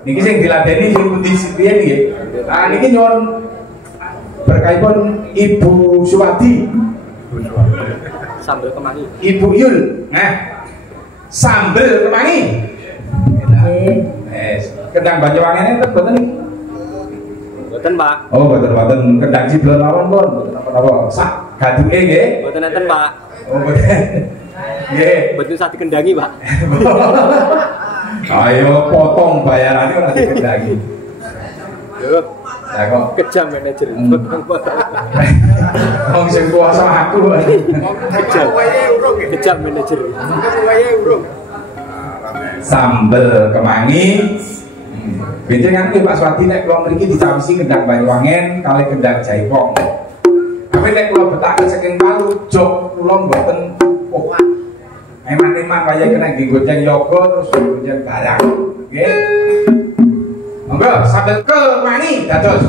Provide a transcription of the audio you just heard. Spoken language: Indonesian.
Niki sing diladeni sing pundi piye niki? Ah niki nyuwun berkahipun Ibu Suwadi. Sambel kemangi. Ibu Yul. Nah. Sambel kemangi. Nggih. Kendang Banyuwangen enten mboten niki? Mboten, Pak. Oh, mboten kendang ciblon mawon pun mboten apa-apa. Sak gaduke nggih. Mboten enten, Pak. Oh, mboten. Nggih. Mboten usah dikendangi, Pak. Ayo potong bayarannya ora dikendangi. Yo. Lah kok Kejam manajer. wong sing kuasa aku. Kejam. Kejam manajer. Sambel kemangi. Benten kan Pak Swati nek kula mriki dicawisi kendang Banyuwangen kali kendang Jaipong. Tapi nek kula betake saking Palu, jog kula mboten kuat. Eman-eman kaya kena digoceng yoga terus digoceng barang. Nggih. Monggo sambel kemangi dados.